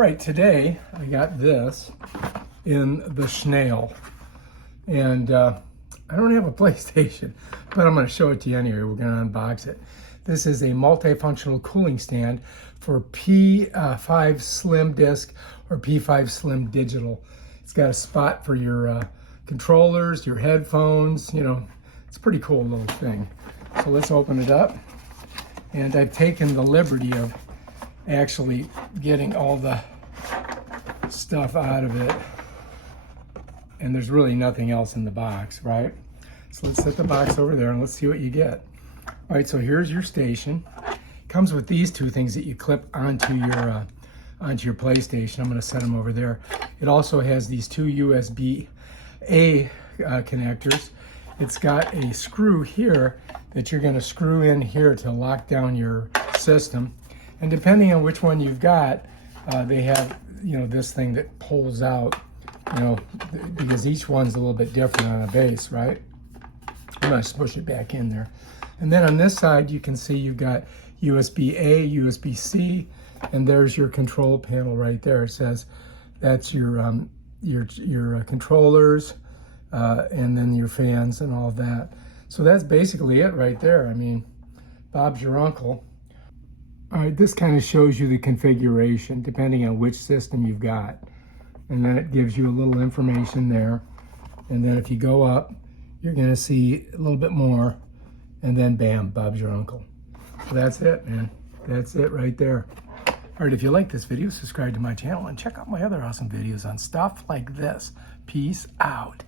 right, today I got this in the Schnell, and I don't have a PlayStation, but I'm going to show it to you anyway. We're going to unbox it. This is a multifunctional cooling stand for P5 Slim Disc or P5 Slim Digital. It's got a spot for your controllers, your headphones, you know, it's a pretty cool little thing. So let's open it up. And I've taken the liberty of actually getting all the stuff out of it. And there's really nothing else in the box, right? So let's set the box over there and let's see what you get. All right, so here's your station. It comes with these two things that you clip onto your PlayStation. I'm gonna set them over there. It also has these two USB-A connectors. It's got a screw here that you're gonna screw in here to lock down your system. And depending on which one you've got, they have, you know, this thing that pulls out, you know, because each one's a little bit different on a base, right? I'm gonna push it back in there. And then on this side, you can see you've got USB-A, USB-C, and there's your control panel right there. It says that's your controllers, and then your fans and all of that. So that's basically it right there. I mean, Bob's your uncle. All right, this kind of shows you the configuration depending on which system you've got. And then it gives you a little information there. And then if you go up, you're gonna see a little bit more. And then bam, Bob's your uncle. So that's it, man. That's it right there. All right, if you like this video, subscribe to my channel and check out my other awesome videos on stuff like this. Peace out.